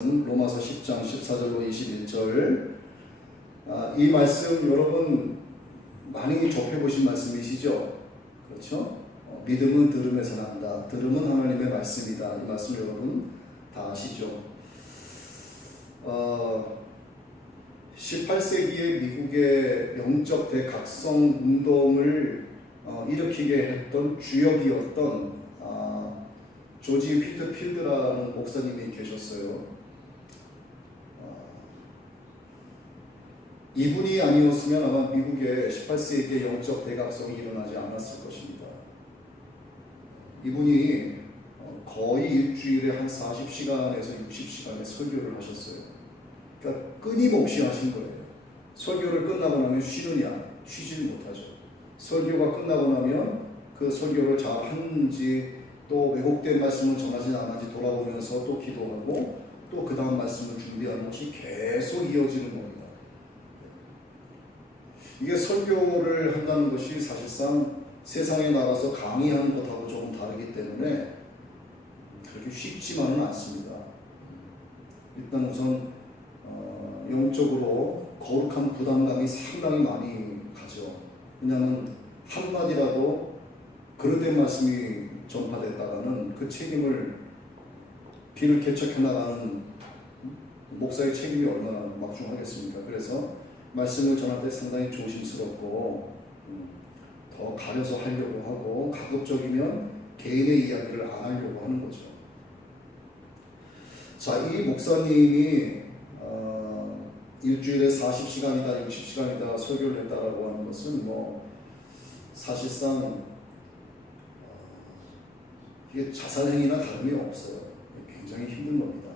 로마서 10장 14절로 21절. 이 말씀 여러분 많이 접해보신 말씀이시죠? 그렇죠? 믿음은 들음에서 난다. 들음은 하나님의 말씀이다. 이 말씀 여러분 다 아시죠? 18세기에 미국의 영적 대각성 운동을 일으키게 했던 주역이었던 조지 휘트필드라는 목사님이 계셨어요. 이분이 아니었으면 아마 미국의 18세기의 영적 대각성이 일어나지 않았을 것입니다. 이분이 거의 일주일에 한 40시간에서 60시간의 설교를 하셨어요. 그러니까 끊임없이 하신 거예요. 설교를 끝나고 나면 쉬질 못하죠. 설교가 끝나고 나면 그 설교를 잘 하는지 또 왜곡된 말씀을 전하지 않았는지 돌아보면서 또 기도하고 또 그 다음 말씀을 준비하는 것이 계속 이어지는 겁니다. 이게 설교를 한다는 것이 사실상 세상에 나가서 강의하는 것하고 조금 다르기 때문에 그렇게 쉽지만은 않습니다. 일단 우선 영적으로 거룩한 부담감이 상당히 많이 가죠. 왜냐하면 한마디라도 그릇된 말씀이 전파됐다가는 그 책임을 길을 개척해 나가는 목사의 책임이 얼마나 막중하겠습니까? 그래서 말씀을 전할 때 상당히 조심스럽고 더 가려서 하려고 하고 가급적이면 개인의 이야기를 안 하려고 하는 거죠. 자, 이 목사님이 일주일에 40시간이다 60시간이다 설교를 했다라고 하는 것은 사실상 이게 자살행위나 다름이 없어요. 굉장히 힘든 겁니다.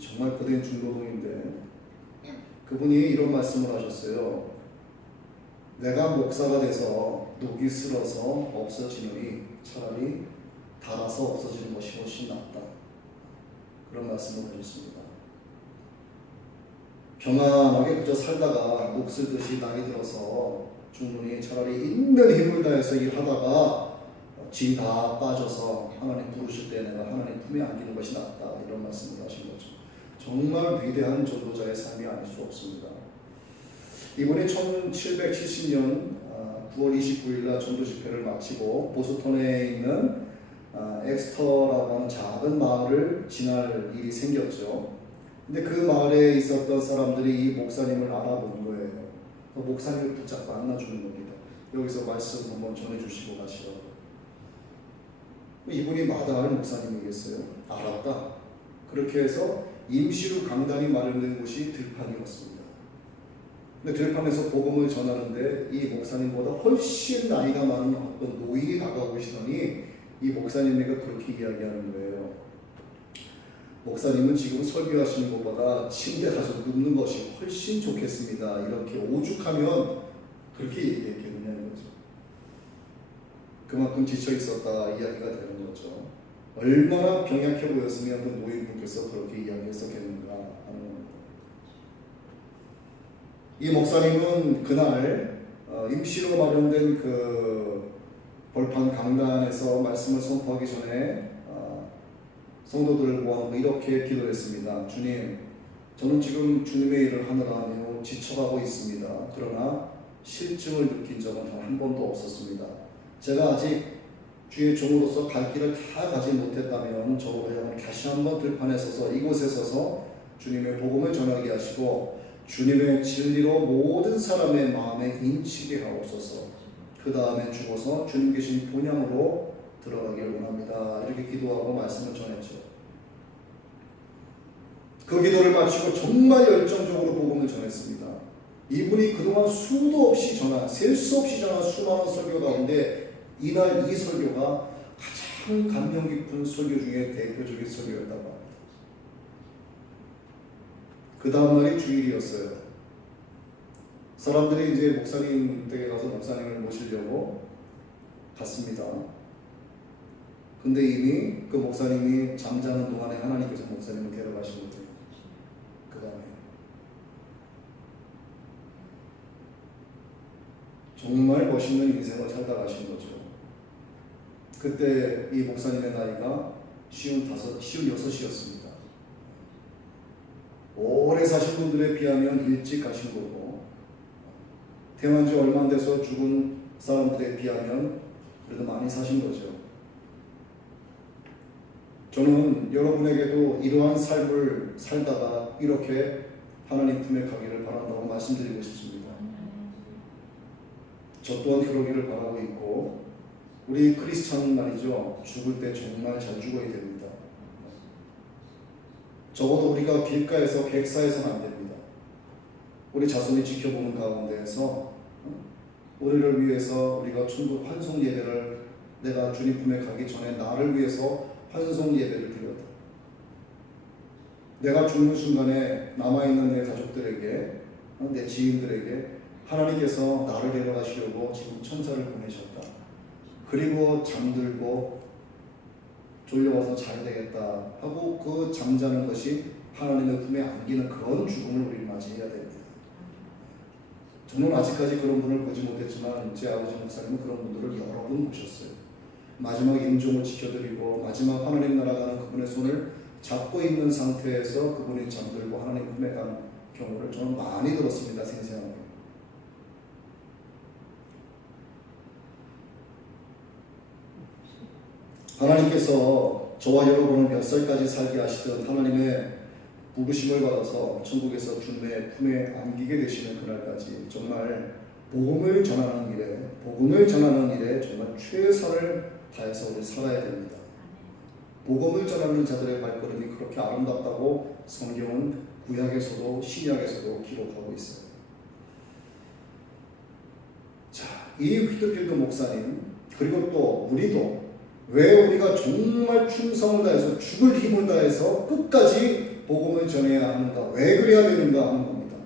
정말 고된 중노동인데 그분이 이런 말씀을 하셨어요. 내가 목사가 돼서 녹이 슬어서 없어지느니 차라리 닳아서 없어지는 것이 훨씬 낫다. 그런 말씀을 하셨습니다. 평안하게 그저 살다가 녹 슬듯이 나이 들어서 죽느니 차라리 있는 힘을 다해서 일하다가 진 다 빠져서 하나님 부르실 때 내가 하나님 품에 안기는 것이 낫다. 이런 말씀을 하신 거죠. 정말 위대한 전도자의 삶이 아닐 수 없습니다. 이분이 1770년 9월 29일 날 전도 집회를 마치고 보스턴에 있는 엑스터라고 하는 작은 마을을 지날 일이 생겼죠. 근데 그 마을에 있었던 사람들이 이 목사님을 알아본 거예요. 목사님을 붙잡고 안아주는 겁니다. 여기서 말씀 한번 전해주시고 가시라고. 이분이 마다할 목사님이겠어요? 알았다. 그렇게 해서 임시로 강단이 마련된 곳이 들판이었습니다. 근데 들판에서 복음을 전하는데 이 목사님보다 훨씬 나이가 많은 어떤 노인이 다가오시더니 이 목사님에게 그렇게 이야기하는 거예요. 목사님은 지금 설교하시는 것보다 침대 가서 눕는 것이 훨씬 좋겠습니다. 이렇게 오죽하면 그렇게 얘기했겠느냐는 거죠. 그만큼 지쳐 있었다 이야기가 되는 거죠. 얼마나 병약해 보였으면 그 노인분께서 그렇게 이야기했었겠는가 하는 겁니다. 이 목사님은 그날 임시로 마련된 그 벌판 강단에서 말씀을 선포하기 전에 성도들을 모아놓고 이렇게 기도했습니다. 주님, 저는 지금 주님의 일을 하느라 매우 지쳐가고 있습니다. 그러나 실증을 느낀 적은 단 한 번도 없었습니다. 제가 아직 주의 종으로서 갈 길을 다 가지 못했다면 저를 다시 한번 들판에 서서 이곳에 서서 주님의 복음을 전하게 하시고 주님의 진리로 모든 사람의 마음에 인치게 하옵소서. 그 다음에 죽어서 주님 계신 본향으로 들어가길 원합니다. 이렇게 기도하고 말씀을 전했죠. 그 기도를 마치고 정말 열정적으로 복음을 전했습니다. 이분이 그동안 수도 없이 셀 수 없이 전한 수많은 설교 가운데 이날 이 설교가 가장 감명 깊은 설교 중에 대표적인 설교였다고 합니다. 그 다음 날이 주일이었어요. 사람들이 이제 목사님 댁에 가서 목사님을 모시려고 갔습니다. 근데 이미 그 목사님이 잠자는 동안에 하나님께서 목사님을 데려가신 거예요. 그 다음에 정말 멋있는 인생을 살다 가신 거죠. 그때 이 목사님의 나이가 56이었습니다. 오래 사신 분들에 비하면 일찍 가신 거고, 태어난 지 얼마 안 돼서 죽은 사람들에 비하면 그래도 많이 사신 거죠. 저는 여러분에게도 이러한 삶을 살다가 이렇게 하나님 품에 가기를 바란다고 말씀드리고 싶습니다. 저 또한 그러기를 바라고 있고, 우리 크리스찬은 말이죠, 죽을 때 정말 잘 죽어야 됩니다. 적어도 우리가 길가에서 객사해서는 안 됩니다. 우리 자손이 지켜보는 가운데에서 우리를 위해서 우리가 천국 환송 예배를, 내가 주님 품에 가기 전에 나를 위해서 환송 예배를 드렸다. 내가 죽는 순간에 남아있는 내 가족들에게, 내 지인들에게 하나님께서 나를 데려가시려고 지금 천사를 보내셨다. 그리고 잠들고 졸려와서 자야 되겠다 하고 그 잠자는 것이 하나님의 품에 안기는 그런 죽음을 우리 맞이해야 됩니다. 저는 아직까지 그런 분을 보지 못했지만 제 아버지 목사님은 그런 분들을 여러 번 보셨어요. 마지막 임종을 지켜드리고 마지막 하나님 나라 가는 그분의 손을 잡고 있는 상태에서 그분이 잠들고 하나님 품에 간 경우를 저는 많이 들었습니다. 생생하게. 하나님께서 저와 여러분을 몇 살까지 살게 하시든 하나님의 부르심을 받아서 천국에서 주님의 품에 안기게 되시는 그날까지 정말 복음을 전하는 일에 정말 최선을 다해서 우리 살아야 됩니다. 복음을 전하는 자들의 발걸음이 그렇게 아름답다고 성경은 구약에서도 신약에서도 기록하고 있어요. 자, 이 휘트필드 목사님, 그리고 또 우리도 왜 우리가 정말 충성을 다해서 죽을 힘을 다해서 끝까지 복음을 전해야 하는가, 왜 그래야 되는가 하는 겁니다.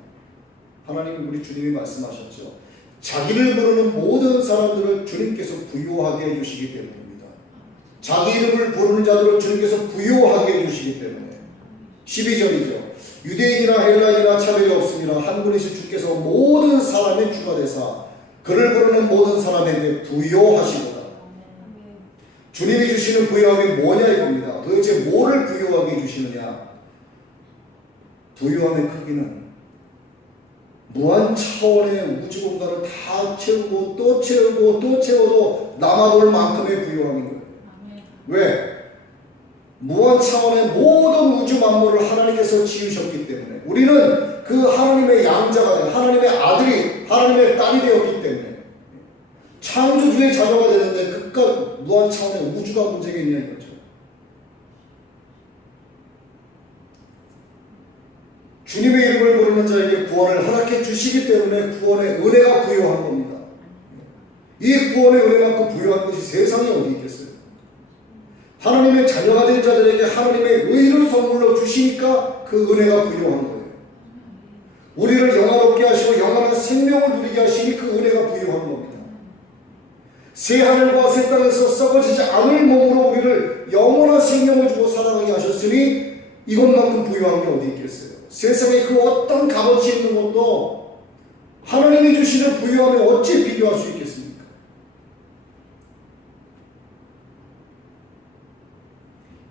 하나님, 우리 주님이 말씀하셨죠. 자기를 부르는 모든 사람들을 주님께서 부요하게 해주시기 때문입니다. 자기 이름을 부르는 자들을 주님께서 부요하게 해주시기 때문에. 12절이죠. 유대인이나 헬라인이나 차별이 없습니다. 한 분이신 주께서 모든 사람의 주가 되사 그를 부르는 모든 사람에게 부요하시고, 주님이 주시는 부요함이 뭐냐 이겁니다. 도대체 뭐를 부요하게 해주시느냐. 부요함의 크기는 무한 차원의 우주 공간을 다 채우고 또 채우고 또 채워도 남아돌 만큼의 부요함인 거예요. 왜? 무한 차원의 모든 우주 만물을 하나님께서 지으셨기 때문에, 우리는 그 하나님의 양자가 된 하나님의 아들이, 하나님의 딸이 되었기 때문에 창조주의 자녀가 되는데 그깟 무한 차원의 우주가 문제겠냐 이거죠. 주님의 이름을 부르는 자에게 구원을 허락해 주시기 때문에 구원의 은혜가 부요한 겁니다. 이 구원의 은혜만큼 부요한 것이 세상에 어디 있겠어요? 하나님의 자녀가 된 자들에게 하나님의 의를 선물로 주시니까 그 은혜가 부요한 거예요. 우리를 영화롭게 하시고 영원한 생명을 누리게 하시니 그 은혜가 부요한 겁니다. 새 하늘과 새 땅에서 썩어지지 않을 몸으로 우리를 영원한 생명을 주고 살아가게 하셨으니 이것만큼 부유한 게 어디 있겠어요? 세상에 그 어떤 값어치 있는 것도 하나님이 주시는 부유함에 어찌 비교할 수 있겠습니까?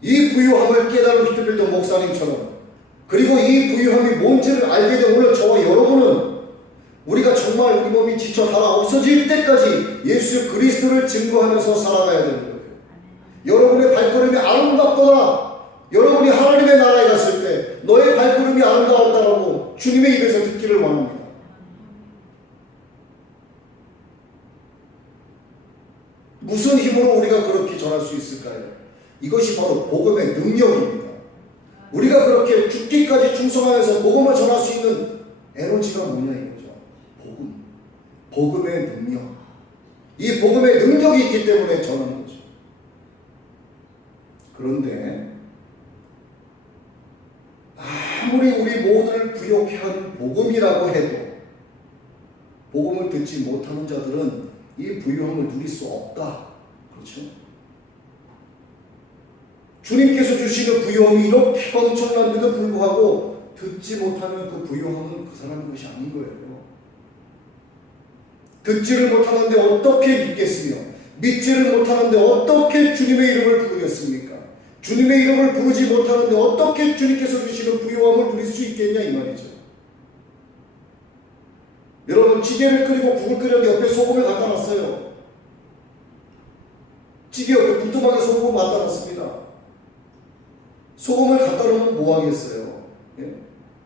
이 부유함을 깨달은 휘트필드 목사님처럼, 그리고 이 부유함이 뭔지를 알게 된 오늘 저와 여러분은 우리가 정말 우리 몸이 지쳐 다 없어질 때까지 예수 그리스도를 증거하면서 살아가야 되는 거예요. 여러분의 발걸음이 아름답거나 여러분이 하나님의 나라에 갔을 때 너의 발걸음이 아름다웠다라고 주님의 입에서 듣기를 원합니다. 무슨 힘으로 우리가 그렇게 전할 수 있을까요? 이것이 바로 복음의 능력입니다. 우리가 그렇게 죽기까지 충성하면서 복음을 전할 수 있는 에너지가 뭐냐 이거죠. 복음의 능력. 이 복음의 능력이 있기 때문에 전하는 거죠. 그런데 아무리 우리 모두를 부욕해 한 복음이라고 해도 복음을 듣지 못하는 자들은 이 부유함을 누릴 수 없다. 그렇죠? 주님께서 주시는 부유함이 이렇게 엄청난데도 불구하고 듣지 못하면 그 부유함은 그 사람의 것이 아닌 거예요. 듣지를 못하는데 어떻게 믿겠으며 믿지를 못하는데 어떻게 주님의 이름을 부르겠습니까? 주님의 이름을 부르지 못하는데 어떻게 주님께서 주시는 부요함을 누릴 수 있겠냐 이 말이죠. 여러분 찌개를 끓이고 국을 끓였는데 옆에 소금을 갖다 놨어요. 찌개 옆에 부뚜막에 소금을 갖다 놨습니다. 소금을 갖다 놓으면 뭐 하겠어요? 예?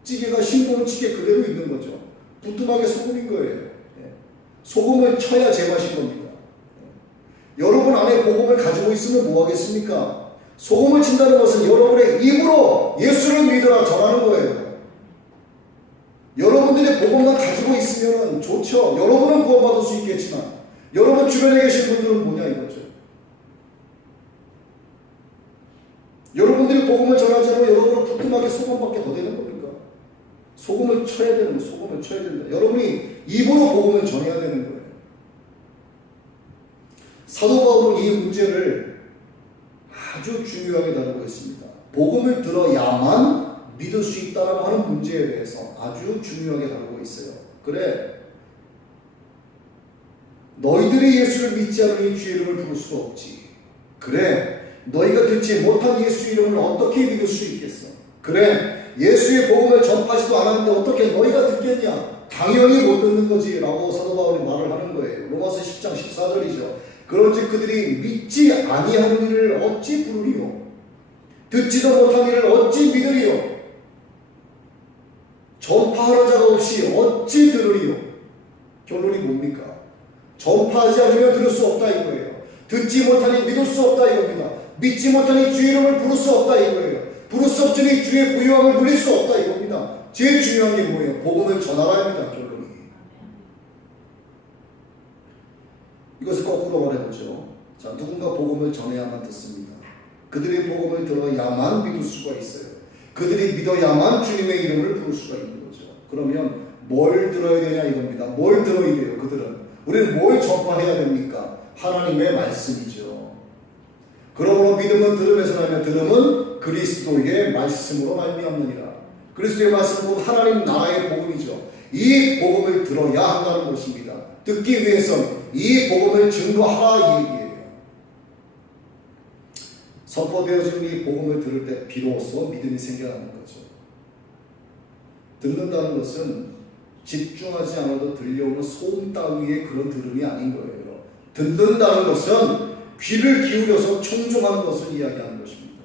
찌개가 싱거운 찌개 그대로 있는 거죠. 부뚜막에 소금인 거예요. 예? 소금을 쳐야 제맛인 겁니다. 예? 여러분 안에 복음을 가지고 있으면 뭐 하겠습니까? 소금을 친다는 것은 여러분의 입으로 예수를 믿으라 전하는 거예요. 여러분들의 복음만 가지고 있으면 좋죠. 여러분은 구원받을 수 있겠지만 여러분 주변에 계신 분들은 뭐냐 이거죠. 여러분들이 복음을 전하지 않으면 여러분은 부뚜막에 소금밖에 더 되는 겁니까? 소금을 쳐야 되는 거예요. 소금을 쳐야 된다. 여러분이 입으로 복음을 전해야 되는 거예요. 사도 바울은 이 문제를 아주 중요하게 다루고 있습니다. 복음을 들어야만 믿을 수 있다라고 하는 문제에 대해서 아주 중요하게 다루고 있어요. 그래, 너희들이 예수를 믿지 않으니 주의 이름을 부를 수가 없지. 그래, 너희가 듣지 못한 예수 이름을 어떻게 믿을 수 있겠어? 그래, 예수의 복음을 전파하지도 않았는데 어떻게 너희가 듣겠냐? 당연히 못 듣는 거지 라고 사도 바울이 말을 하는 거예요. 로마서 10장 14절이죠. 그런즉 그들이 믿지 아니하는 일을 어찌 부르리요? 듣지도 못한 일을 어찌 믿으리요? 전파하는 자가 없이 어찌 들으리요? 결론이 뭡니까? 전파하지 않으면 들을 수 없다 이거예요. 듣지 못하니 믿을 수 없다 이겁니다. 믿지 못하니 주의 이름을 부를 수 없다 이거예요. 부를 수 없으니 주의 부요함을 누릴 수 없다 이겁니다. 제일 중요한 게 뭐예요? 복음을 전하라 합니다. 결론이. 이것을 거꾸로 말해보죠. 자, 누군가 복음을 전해야만 듣습니다. 그들이 복음을 들어야만 믿을 수가 있어요. 그들이 믿어야만 주님의 이름을 부를 수가 있는 거죠. 그러면 뭘 들어야 되냐 이겁니다. 뭘 들어야 돼요 그들은? 우리는 뭘 전파해야 됩니까? 하나님의 말씀이죠. 그러므로 믿음은 들음에서 나며 들음은 그리스도의 말씀으로 말미암느니라. 그리스도의 말씀은 하나님 나라의 복음이죠. 이 복음을 들어야 한다는 것입니다. 듣기 위해선 이 복음을 증거하라 이 얘기예요. 선포되어진 이 복음을 들을 때 비로소 믿음이 생겨나는 거죠. 듣는다는 것은 집중하지 않아도 들려오는 소음 따위의 그런 들음이 아닌 거예요. 듣는다는 것은 귀를 기울여서 청종하는 것을 이야기하는 것입니다.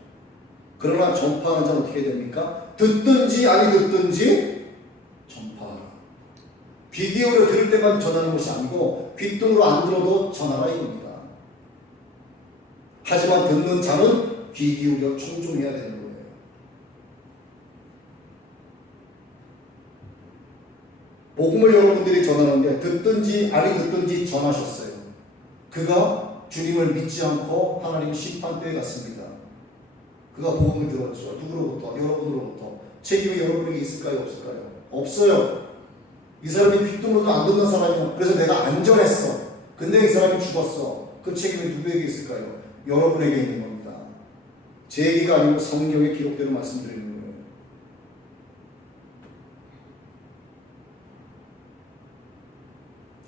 그러나 전파하는 자는 어떻게 됩니까? 듣든지 아니 듣든지 전파하라. 귀 기울여 들을 때만 전하는 것이 아니고 귓등으로 안 들어도 전하라 이겁니다. 하지만 듣는 자는 귀 기울여 청종해야 되는 거예요. 복음을 여러분들이 전하는데 듣든지 아니 듣든지 전하셨어요. 그가 주님을 믿지 않고 하나님 심판대에 갔습니다. 그가 복음을 들었죠. 누구로부터? 여러분으로부터. 책임이 여러분에게 있을까요? 없을까요? 없어요. 이 사람이 귓등으로도 안 듣는 사람이야. 그래서 내가 안전했어. 근데 이 사람이 죽었어. 그 책임이 누구에게 있을까요? 여러분에게 있는 겁니다. 제 얘기가 아니고 성경에 기록대로 말씀드리는 거예요.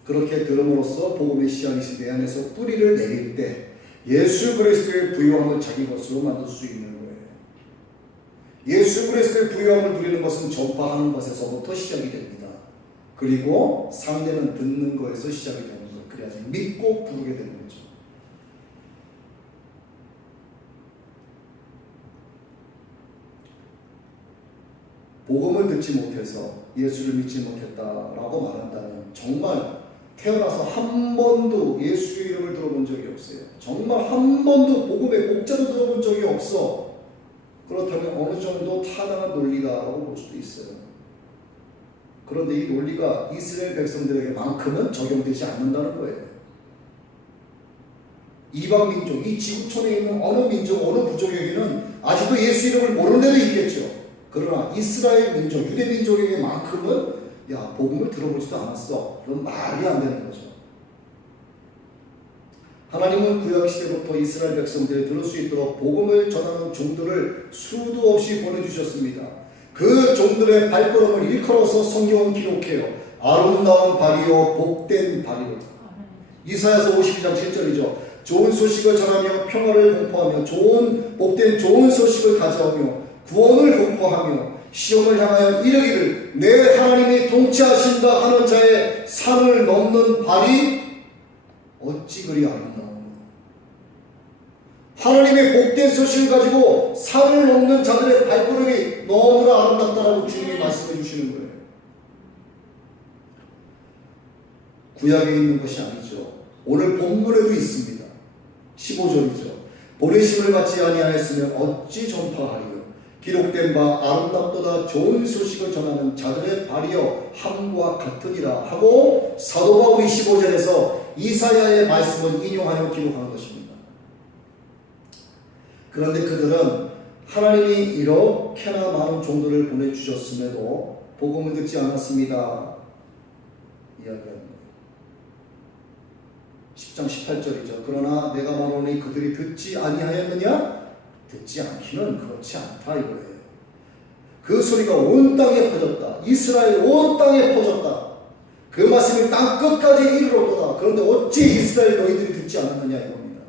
그렇게 들음으로써 복음의 씨앗이 내 안에서 뿌리를 내릴 때 예수 그리스도의 부요함을 자기 것으로 만들 수 있는 거예요. 예수 그리스도의 부요함을 누리는 것은 전파하는 것에서부터 시작이 됩니다. 그리고 상대는 듣는 것에서 시작이 되는 거예요. 그래야지 믿고 부르게 되는 거죠. 복음을 듣지 못해서 예수를 믿지 못했다라고 말한다면 정말 태어나서 한 번도 예수의 이름을 들어본 적이 없어요. 정말 한 번도 복음의 목자도 들어본 적이 없어. 그렇다면 어느 정도 타당한 논리다라고 볼 수도 있어요. 그런데 이 논리가 이스라엘 백성들에게만큼은 적용되지 않는다는 거예요. 이방 민족, 이 지구촌에 있는 어느 민족, 어느 부족에게는 아직도 예수 이름을 모르는 데도 있겠죠. 그러나 이스라엘 민족, 유대 민족에게만큼은 야, 복음을 들어보지도 않았어. 그건 말이 안 되는 거죠. 하나님은 구약시대부터 이스라엘 백성들이 들을 수 있도록 복음을 전하는 종들을 수도 없이 보내주셨습니다. 그 종들의 발걸음을 일컬어서 성경은 기록해요. 아름다운 발이요 복된 발이요. 이사야서 52장 7절이죠. 좋은 소식을 전하며 평화를 공포하며 복된 좋은 소식을 가져오며 구원을 공포하며 시온을 향하여 이르기를 내 하나님이 통치하신다 하는 자의 산을 넘는 발이 어찌 그리 아름다운가. 하나님의 복된 소식을 가지고 산을 넘는 자들의 발걸음이 너무나 아름답다라고 주님이 말씀해 주시는 거예요. 구약에 있는 것이 아니죠. 오늘 본문에도 있습니다. 15절이죠. 보내심을 받지 아니하였으면 어찌 전파하리요. 기록된 바 아름답도다 좋은 소식을 전하는 자들의 발이여 함과 같으니라 하고 사도 바울이 15절에서 이사야의 말씀을 인용하여 기록한 것입니다. 그런데 그들은 하나님이 이렇게나 많은 종들을 보내주셨음에도 복음을 듣지 않았습니다. 이야기합니다. 10장 18절이죠. 그러나 내가 말하노니 그들이 듣지 아니하였느냐? 듣지 않기는 그렇지 않다 이거예요. 그 소리가 온 땅에 퍼졌다. 이스라엘 온 땅에 퍼졌다. 그 말씀이 땅 끝까지 이르렀도다. 그런데 어찌 이스라엘 너희들이 듣지 않았느냐 이겁니다.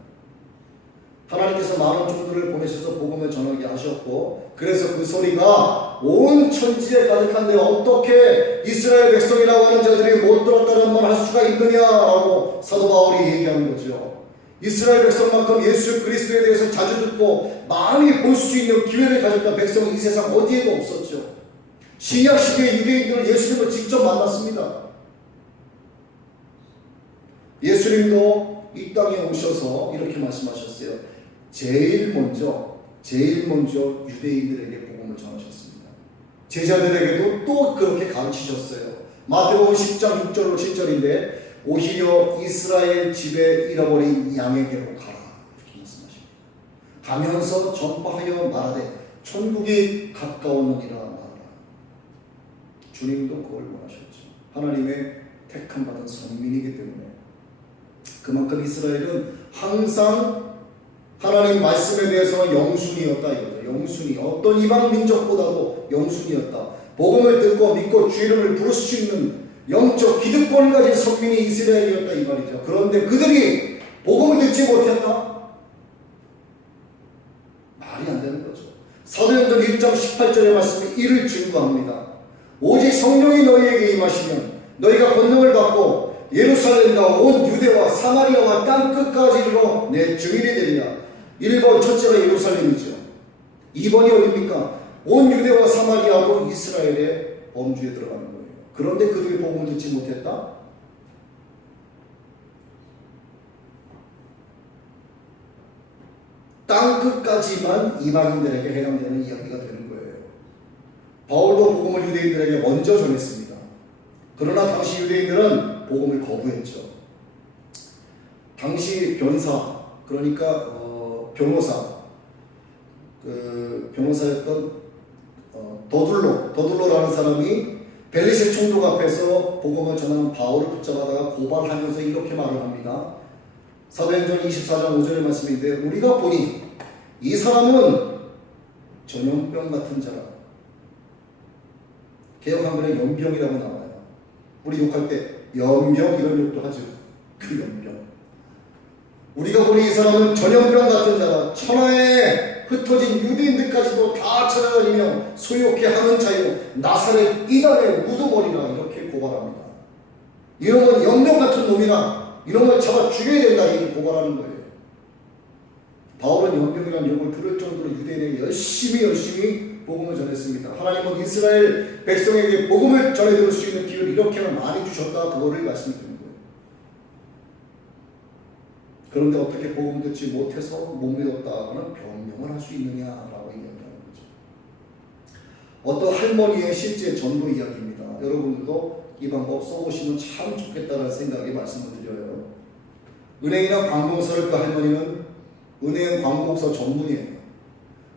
하나님께서 많은 종들을 보내셔서 복음을 전하게 하셨고, 그래서 그 소리가 온 천지에 가득한데 어떻게 이스라엘 백성이라고 하는 자들이 못 들었다는 말 할 수가 있느냐라고 사도 바울이 얘기하는 거죠. 이스라엘 백성만큼 예수 그리스도에 대해서 자주 듣고 많이 볼 수 있는 기회를 가졌던 백성은 이 세상 어디에도 없었죠. 신약 시대의 유대인들은 예수님을 직접 만났습니다. 예수님도 이 땅에 오셔서 이렇게 말씀하셨어요. 제일 먼저 유대인들에게 복음을 전하셨습니다. 제자들에게도 또 그렇게 가르치셨어요. 마태복음 10장 6절로 7절인데 오히려 이스라엘 집에 잃어버린 양에게로 가라 이렇게 말씀하십니다. 가면서 전파하여 말하되 천국이 가까웠느니라 말하라. 주님도 그걸 원하셨죠. 하나님의 택함 받은 선민이기 때문에 그만큼 이스라엘은 항상 하나님 말씀에 대해서 영순이었다 이거죠. 영순이 어떤 이방 민족보다도 영순이었다. 복음을 듣고 믿고 주 이름을 부를 수 있는 영적 기득권을 가진 선민이 이스라엘이었다 이 말이죠. 그런데 그들이 복음을 듣지 못했다? 말이 안 되는 거죠. 사도행전 1장 18절의 말씀이 이를 증거합니다. 오직 성령이 너희에게 임하시면 너희가 권능을 받고 예루살렘과 온 유대와 사마리아와 땅 끝까지 이르러 내 증인이 되리라. 1번 첫째가 예루살렘이죠. 2번이 어디입니까? 온 유대와 사마리아로 이스라엘의 범주에 들어가는 거예요. 그런데 그들이 복음을 듣지 못했다? 땅 끝까지만 이방인들에게 해당되는 이야기가 되는 거예요. 바울도 복음을 유대인들에게 먼저 전했습니다. 그러나 당시 유대인들은 복음을 거부했죠. 당시 변사, 그러니까 변호사였던 더둘로라는 사람이 벨리세 총독 앞에서 복음을 전하는 바울을 붙잡아다가 고발하면서 이렇게 말을 합니다. 사도행전 24장 5절의 말씀인데 우리가 보니 이 사람은 전염병 같은 자라. 개역한글에 연병이라고 나와요. 우리 욕할 때 연병 이런 욕도 하죠. 그 연병. 우리가 보니 이 사람은 전염병 같은 자라. 천하에 흩어진 유대인들까지도 다 찾아다니며 소욕해 하는 자요 나사렛 이단의 우두머리라 이렇게 고발합니다. 이놈은 연병 같은 놈이라 이놈을 잡아 죽여야 된다 이렇게 고발하는 거예요. 바울은 연병이라는 욕을 들을 정도로 유대인에게 열심히 복음을 전했습니다. 하나님은 이스라엘 백성에게 복음을 전해드릴 수 있는 기회를 이렇게나 많이 주셨다 그거를 말씀드립니다. 그런데 어떻게 복음 듣지 못해서 못 믿었다고는 변명을 할 수 있느냐라고 이야기하는 거죠. 어떤 할머니의 실제 전도 이야기입니다. 여러분들도 이 방법 써보시면 참 좋겠다는 생각에 말씀을 드려요. 은행이나 관공서를 그 할머니는 은행 관공서 전문이에요.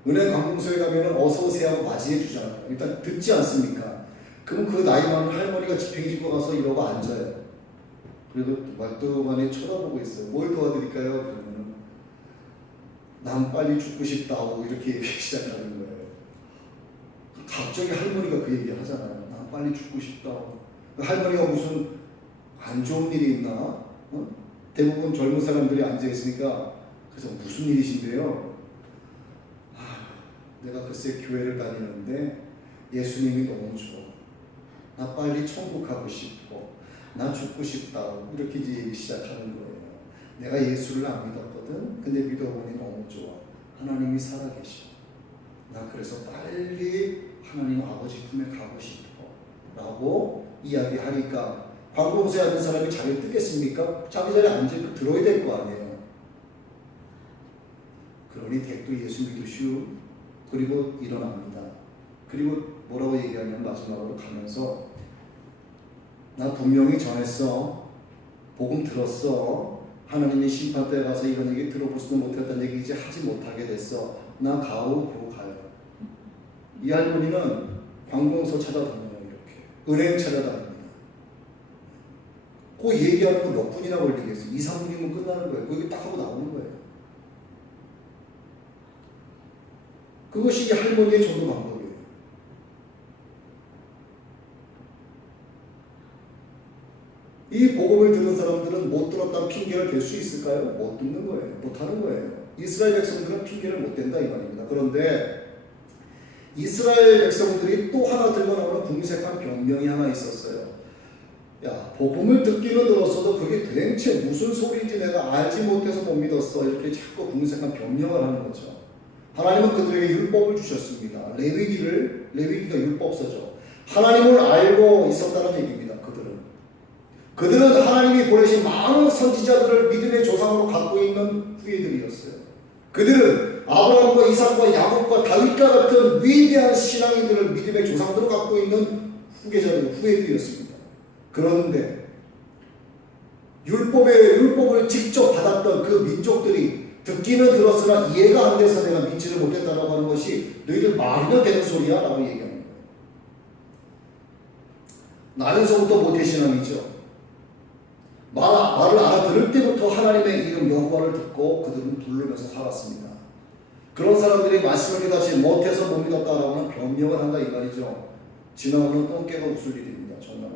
은행 관공서에 가면 어서오세요 하고 맞이해 주잖아요. 일단 듣지 않습니까? 그럼 그 나이 많은 할머니가 지팽이 짚고 가서 이러고 앉아요. 그리고 말뚝만에 쳐다보고 있어요. 뭘 도와드릴까요? 그러면 난 빨리 죽고 싶다고 이렇게 얘기 시작하는 거예요. 갑자기 할머니가 그 얘기 하잖아요. 난 빨리 죽고 싶다고. 그 할머니가 무슨 안 좋은 일이 있나? 대부분 젊은 사람들이 앉아있으니까 그래서 무슨 일이신데요? 내가 글쎄 교회를 다니는데 예수님이 너무 좋아. 나 빨리 천국 가고 싶고 나 죽고 싶다. 이렇게 이제 얘기 시작하는 거예요. 내가 예수를 안 믿었거든. 근데 믿어보니 너무 좋아. 하나님이 살아계셔. 나 그래서 빨리 하나님 아버지 품에 가고 싶어 라고 이야기하니까 관공서에 앉은 사람이 자리를 뜨겠습니까? 자기 자리에 앉아 들어야 될 거 아니에요. 그러니 댁도 예수 믿으시오. 그리고 일어납니다. 그리고 뭐라고 얘기하면 마지막으로 가면서 나 분명히 전했어. 복음 들었어. 하나님의 심판대에 가서 이런 얘기 들어보지도 못했다는 얘기 이제 하지 못하게 됐어. 나 가고 가요. 이 할머니는 관공서 찾아다녀요. 이렇게 은행 찾아다닙니다. 그 얘기하는 거 몇 분이나 걸리겠어요? 2, 3분이면 끝나는 거예요. 그게 딱 하고 나오는 거예요. 그것이 할머니의 전도 방법이에요. 이 복음을 들은 사람들은 못 들었다는 핑계를 댈 수 있을까요? 못 듣는 거예요. 못 하는 거예요. 이스라엘 백성들은 핑계를 못 댄다 이 말입니다. 그런데 이스라엘 백성들이 또 하나 들고 나오는 궁색한 변명이 하나 있었어요. 야, 복음을 듣기는 들었어도 그게 도대체 무슨 소리인지 내가 알지 못해서 못 믿었어. 이렇게 자꾸 궁색한 변명을 하는 거죠. 하나님은 그들에게 율법을 주셨습니다. 레위기가 율법서죠. 하나님을 알고 있었다는 얘기입니다. 그들은 하나님이 보내신 많은 선지자들을 믿음의 조상으로 갖고 있는 후예들이었어요. 그들은 아브라함과 이삭과 야곱과 다윗과 같은 위대한 신앙인들을 믿음의 조상으로 갖고 있는 후예들이었습니다. 그런데 율법을 직접 받았던 그 민족들이 듣기는 들었으나 이해가 안 돼서 내가 믿지를 못했다라고 하는 것이 너희들 말이나 되는 소리야? 라고 얘기하는 거예요. 나면서부터 모태신앙이죠. 말을 알아들을 때부터 하나님의 이름 여호와를 듣고 그들은 부르면서 살았습니다. 그런 사람들이 말씀을 깨닫지 못해서 못 믿었다라고 하는 변명을 한다 이 말이죠. 지나가는 똥개가 웃을 일입니다. 정말.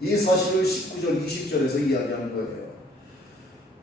이 사실을 19절 20절에서 이야기하는 거예요.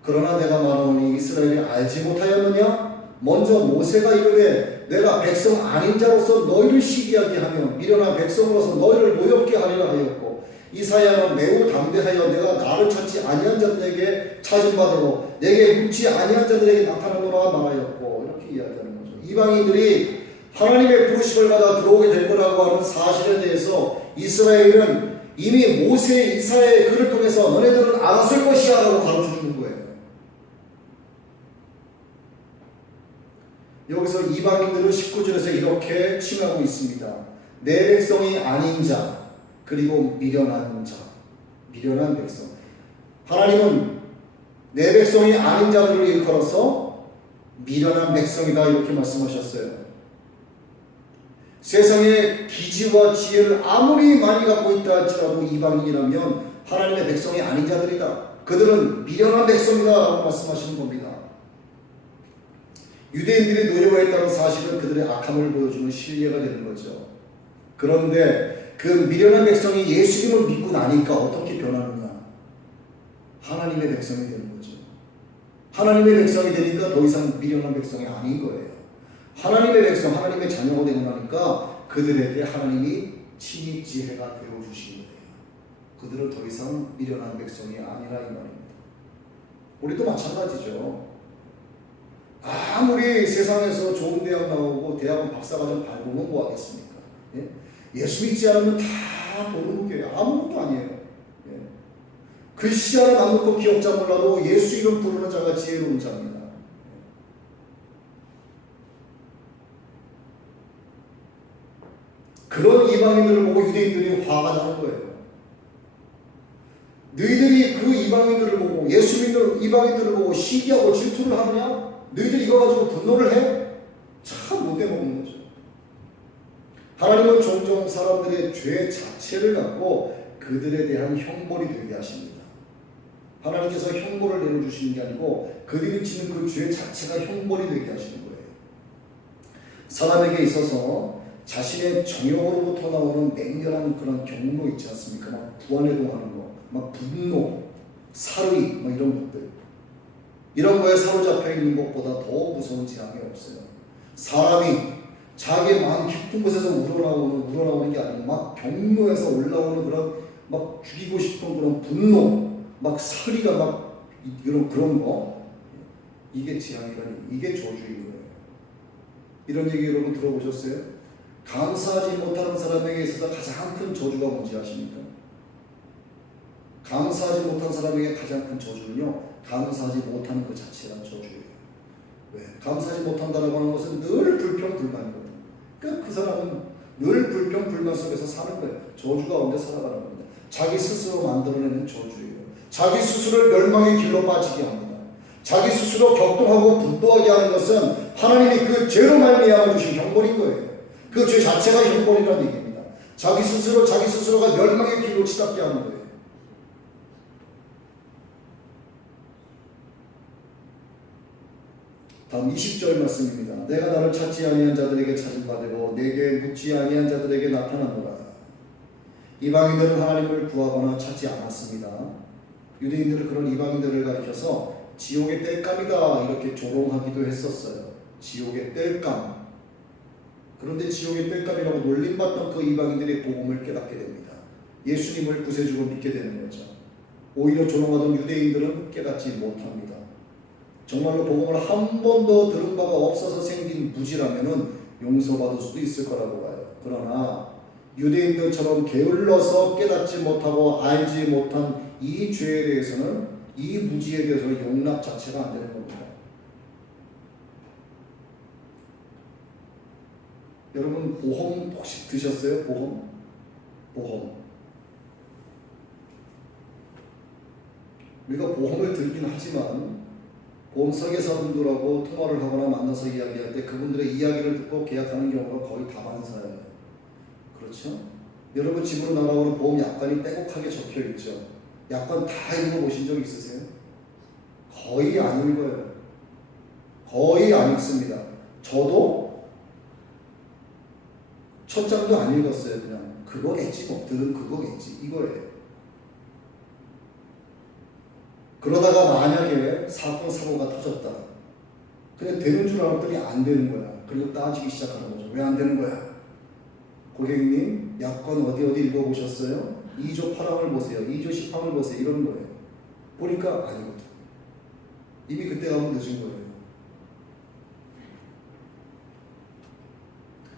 그러나 내가 말하노니 이스라엘이 알지 못하였느냐? 먼저 모세가 이르되 내가 백성 아닌 자로서 너희를 시기하게 하며 미련한 백성으로서 너희를 노엽게 하리라 하였고 이사야는 매우 담대하여 내가 나를 찾지 아니한 자들에게 찾음받으고 내게 묻지 아니한 자들에게 나타나노라 말하였고 이렇게 이야기하는 거죠. 이방인들이 하나님의 부르심을 받아 들어오게 될 거라고 하는 사실에 대해서 이스라엘은 이미 모세 이사야의 글을 통해서 너네들은 알았을 것이야 라고 가르쳐주는 거예요. 여기서 이방인들은 19절에서 이렇게 칭하고 있습니다. 내 백성이 아닌 자 그리고 미련한 백성. 하나님은 내 백성이 아닌 자들을 일컬어서 미련한 백성이다 이렇게 말씀하셨어요. 세상에 기지와 지혜를 아무리 많이 갖고 있다 할지라도 이방인이라면 하나님의 백성이 아닌 자들이다. 그들은 미련한 백성이다 라고 말씀하시는 겁니다. 유대인들이 노려했다는 사실은 그들의 악함을 보여주는 실례가 되는 거죠. 그런데 그 미련한 백성이 예수님을 믿고 나니까 어떻게 변하느냐? 하나님의 백성이 되는 거죠. 하나님의 백성이 되니까 더 이상 미련한 백성이 아닌 거예요. 하나님의 백성, 하나님의 자녀가 되고 나니까 그들에게 하나님이 친히 지혜가 되어주신 거예요. 그들은 더 이상 미련한 백성이 아니라 이 말입니다. 우리도 마찬가지죠. 아무리 세상에서 좋은 대학 나오고 대학원 박사과정 밟으면 뭐 하겠습니까? 예? 예수 믿지 않으면 다 도루묵이에요. 아무것도 아니에요. 예. 글씨 하나 남놓고 기억자 몰라도 예수 이름 부르는 자가 지혜로운 자입니다. 그런 이방인들을 보고 유대인들이 화가 나는 거예요. 너희들이 그 이방인들을 보고 예수 믿는 이방인들을 보고 시기하고 질투를 하느냐? 너희들 이거 가지고 분노를 해? 참 못돼 먹는 거죠. 하나님은 종종 사람들의 죄 자체를 갖고 그들에 대한 형벌이 되게 하십니다. 하나님께서 형벌을 내려주시는 게 아니고 그들이 지는 그 죄 자체가 형벌이 되게 하시는 거예요. 사람에게 있어서 자신의 정욕으로부터 나오는 맹렬한 그런 경로 있지 않습니까? 막 부안해동하는 거, 막 분노, 사의, 막 이런 것들. 이런 거에 사로잡혀 있는 것보다 더 무서운 재앙이 없어요. 사람이 자기 마음 깊은 곳에서 우러나오는 게 아니고 막 경로에서 올라오는 그런 막 죽이고 싶은 그런 분노, 막 사리가 막 그런 거, 이게 재앙이라니, 이게 저주인 거예요. 이런 얘기 여러분 들어보셨어요? 감사하지 못하는 사람에게 있어서 가장 큰 저주가 뭔지 아십니까? 감사하지 못한 사람에게 가장 큰 저주는요, 감사하지 못하는 그 자체가 저주예요. 왜? 감사하지 못한다라고 하는 것은 늘 불평불만이거든요. 그 사람은 늘 불평불만 속에서 사는 거예요. 저주 가운데 살아가는 겁니다. 자기 스스로 만들어내는 저주예요. 자기 스스로를 멸망의 길로 빠지게 합니다. 자기 스스로 격동하고 분노하게 하는 것은 하나님이 그 죄로 말미암아 주신 형벌인 거예요. 그 죄 자체가 형벌이라는 얘기입니다. 자기 스스로가 멸망의 길로 치닫게 하는 거예요. 다음 20절 말씀입니다. 내가 나를 찾지 아니한 자들에게 찾음 받으고 내게 묻지 아니한 자들에게 나타나노라. 이방인들은 하나님을 구하거나 찾지 않았습니다. 유대인들은 그런 이방인들을 가리켜서 지옥의 땔감이다 이렇게 조롱하기도 했었어요. 지옥의 땔감. 그런데 지옥의 땔감이라고 놀림받던 그 이방인들의 복음을 깨닫게 됩니다. 예수님을 구세주로 믿게 되는 거죠. 오히려 조롱하던 유대인들은 깨닫지 못합니다. 정말로 복음을 한 번도 들은 바가 없어서 생긴 무지라면은 용서받을 수도 있을 거라고 봐요. 그러나 유대인들처럼 게을러서 깨닫지 못하고 알지 못한 이 죄에 대해서는, 이 무지에 대해서는 용납 자체가 안 되는 겁니다. 여러분 보험 혹시 드셨어요? 보험. 우리가 보험을 들긴 하지만 보험 설계사분들하고 통화를 하거나 만나서 이야기할 때 그분들의 이야기를 듣고 계약하는 경우가 거의 다반사예요. 그렇죠? 여러분 집으로 나가오는 보험 약관이 빼곡하게 적혀있죠. 약관 다 읽어보신 적 있으세요? 거의 안 읽어요. 거의 안 읽습니다. 저도 첫 장도 안 읽었어요. 그냥 그거겠지, 뭐 들은 그거겠지 이거예요. 그러다가 만약에 사건 사고가 터졌다. 그냥 되는 줄 알았더니 안 되는 거야. 그리고 따지기 시작하는 거죠. 왜 안 되는 거야? 고객님, 약관 어디 읽어보셨어요? 2조 8항을 보세요. 2조 10항을 보세요. 이런 거예요. 보니까 아니거든. 이미 그때 가면 늦은 거예요.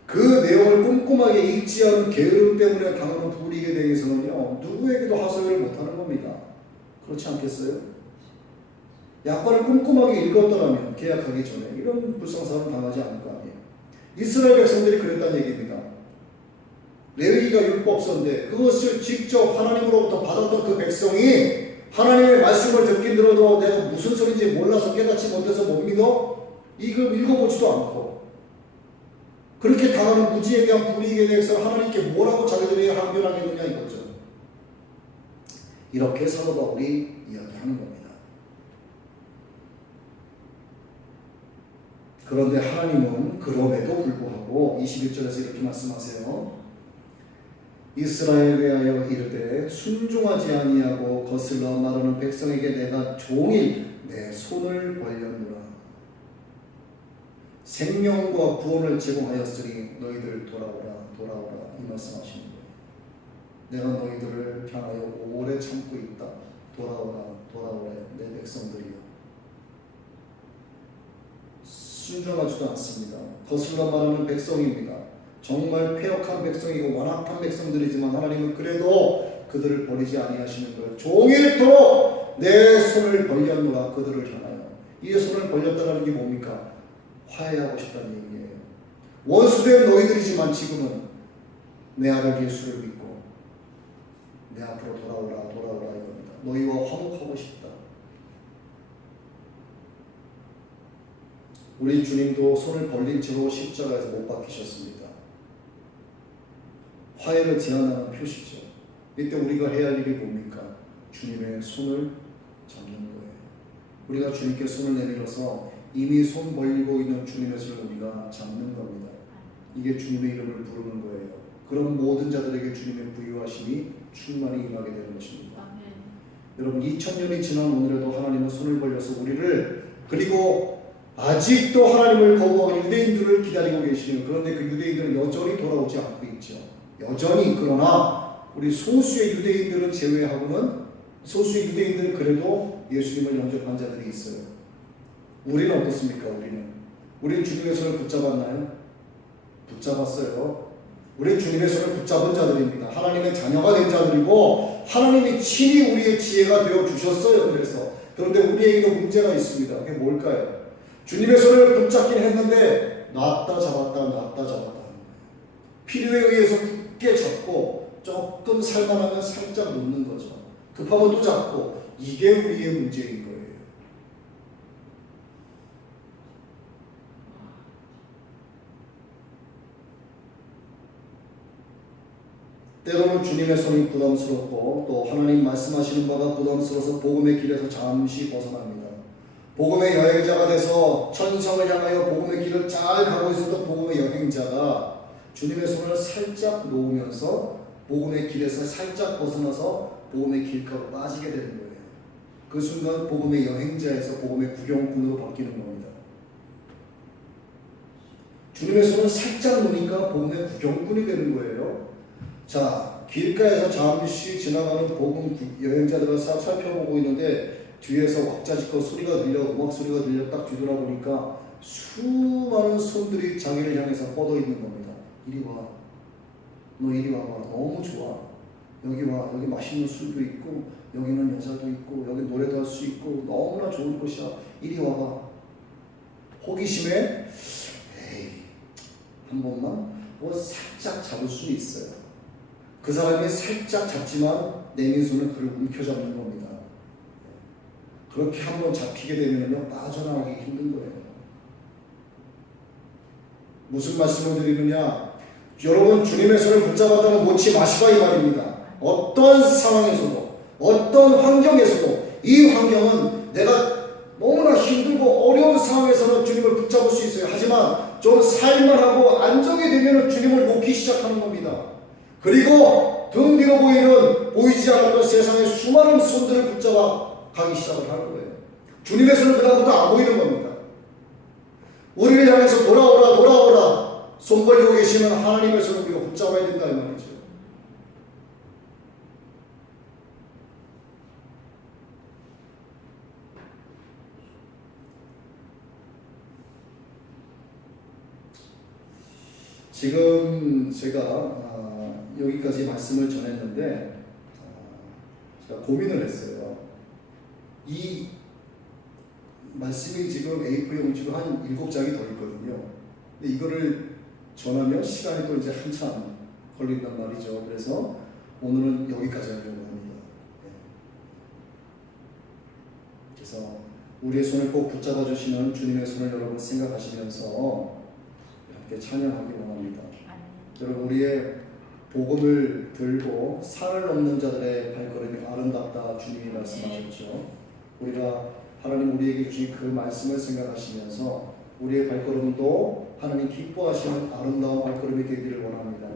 그 내용을 꼼꼼하게 읽지 않은 게으름 때문에 당하는 불이익에 대해서는요, 누구에게도 하소연을 못하는 겁니다. 그렇지 않겠어요? 약관을 꼼꼼하게 읽었더라면 계약하기 전에 이런 불상사는 당하지 않을 거 아니에요. 이스라엘 백성들이 그랬다는 얘기입니다. 레위기가 율법서인데 그것을 직접 하나님으로부터 받았던 그 백성이 하나님의 말씀을 듣긴 들어도 내가 무슨 소리인지 몰라서 깨닫지 못해서 못 믿어? 이걸 읽어보지도 않고 그렇게 당하는 무지에 대한 불이익에 대해서 하나님께 뭐라고 자기들이 항변하겠느냐 이거죠. 이렇게 사도 바울이 이야기하는 겁니다. 그런데 하나님은 그럼에도 불구하고 21절에서 이렇게 말씀하세요. 이스라엘에 대하여 이르되 순종하지 아니하고 거슬러 말하는 백성에게 내가 종일 내 손을 벌렸노라. 생명과 구원을 제공하였으니 너희들 돌아오라 이 말씀하시는 거예요. 내가 너희들을 향하여 오래 참고 있다. 돌아오라 내 백성들이여. 순종하지도 않습니다. 거슬러 말하는 백성입니다. 정말 패역한 백성이고 완악한 백성들이지만 하나님은 그래도 그들을 버리지 아니하시는 거예요. 종일토록 내 손을 벌렸노라 그들을 향하여. 이 손을 벌렸다는 게 뭡니까? 화해하고 싶다는 얘기예요. 원수된 너희들이지만 지금은 내 아들 예수를 믿고 내 앞으로 돌아오라 이겁니다. 너희와 화목하고 싶다. 우리 주님도 손을 벌린 채로 십자가에서 못 박히셨습니다. 화해를 제안하는 표시죠. 이때 우리가 해야 할 일이 뭡니까? 주님의 손을 잡는 거예요. 우리가 주님께 손을 내밀어서 이미 손 벌리고 있는 주님의 손을 우리가 잡는 겁니다. 이게 주님의 이름을 부르는 거예요. 그런 모든 자들에게 주님의 부유하심이 충만히 임하게 되는 것입니다. 아멘. 여러분 2000년이 지난 오늘에도 하나님은 손을 벌려서 우리를, 그리고 아직도 하나님을 거부하는 유대인들을 기다리고 계시는, 그런데 그 유대인들은 여전히 돌아오지 않고 있죠. 여전히. 그러나 우리 소수의 유대인들은 제외하고는, 소수의 유대인들은 그래도 예수님을 영접한 자들이 있어요. 우리는 어떻습니까? 우리는 주님의 손을 붙잡았나요? 붙잡았어요. 우리는 주님의 손을 붙잡은 자들입니다. 하나님의 자녀가 된 자들이고 하나님이 친히 우리의 지혜가 되어 주셨어요. 그런데 우리에게도 문제가 있습니다. 그게 뭘까요? 주님의 손을 붙잡긴 했는데 놨다 잡았다 필요에 의해서 굳게 잡고 조금 살만하면 살짝 놓는 거죠. 급하면 또 잡고. 이게 우리의 문제인 거예요. 때로는 주님의 손이 부담스럽고 또 하나님 말씀하시는 바가 부담스러워서 복음의 길에서 잠시 벗어납니다. 복음의 여행자가 돼서 천성을 향하여 복음의 길을 잘 가고 있었던 복음의 여행자가 주님의 손을 살짝 놓으면서 복음의 길에서 살짝 벗어나서 복음의 길가로 빠지게 되는 거예요. 그 순간 복음의 여행자에서 복음의 구경꾼으로 바뀌는 겁니다. 주님의 손을 살짝 놓으니까 복음의 구경꾼이 되는 거예요. 자, 길가에서 잠시 지나가는 복음 여행자들을 살펴보고 있는데 뒤에서 왁자지껄 소리가 들려, 음악 소리가 들려 딱 뒤돌아보니까 수많은 손들이 자기를 향해서 뻗어 있는 겁니다. 이리 와. 너 이리 와봐. 너무 좋아. 여기 와. 여기 맛있는 술도 있고 여기는 여자도 있고 여기 노래도 할 수 있고 너무나 좋은 곳이야. 이리 와봐. 호기심에 에이 한 번만 뭐 살짝 잡을 수 있어요. 그 사람이 살짝 잡지만 내민 손은 그를 움켜잡는 겁니다. 그렇게 한번 잡히게 되면요 빠져나가기 힘든 거예요. 무슨 말씀을 드리느냐? 여러분 주님의 손을 붙잡았다는 놓지 마시라 이 말입니다. 어떤 상황에서도 어떤 환경에서도 이 환경은 내가 너무나 힘들고 어려운 상황에서는 주님을 붙잡을 수 있어요. 하지만 좀 살만하고 안정이 되면 주님을 놓기 시작하는 겁니다. 그리고 등 뒤로 보이지 않았던 세상의 수많은 손들을 붙잡아 가기 시작을 하는 거예요. 주님의 손은 그다음부터 안 보이는 겁니다. 우리를 향해서 돌아오라 손 벌리고 계시는 하나님의 손을 우리가 붙잡아야 된다 이 말이죠. 지금 제가 여기까지 말씀을 전했는데 제가 고민을 했어요. 이 말씀이 지금 A4 용지로 한 7장이 더 있거든요. 근데 이거를 전하면 시간이 또 이제 한참 걸린단 말이죠. 그래서 오늘은 여기까지 하려고 합니다. 그래서 우리의 손을 꼭 붙잡아 주시는 주님의 손을 여러분 생각하시면서 함께 찬양하기 원합니다. 여러분 우리의 복음을 들고 산을 넘는 자들의 발걸음이 아름답다 주님이 말씀하셨죠. 우리가 하나님 우리에게 주신 그 말씀을 생각하시면서 우리의 발걸음도 하나님 기뻐하시는 아름다운 발걸음이 되기를 원합니다.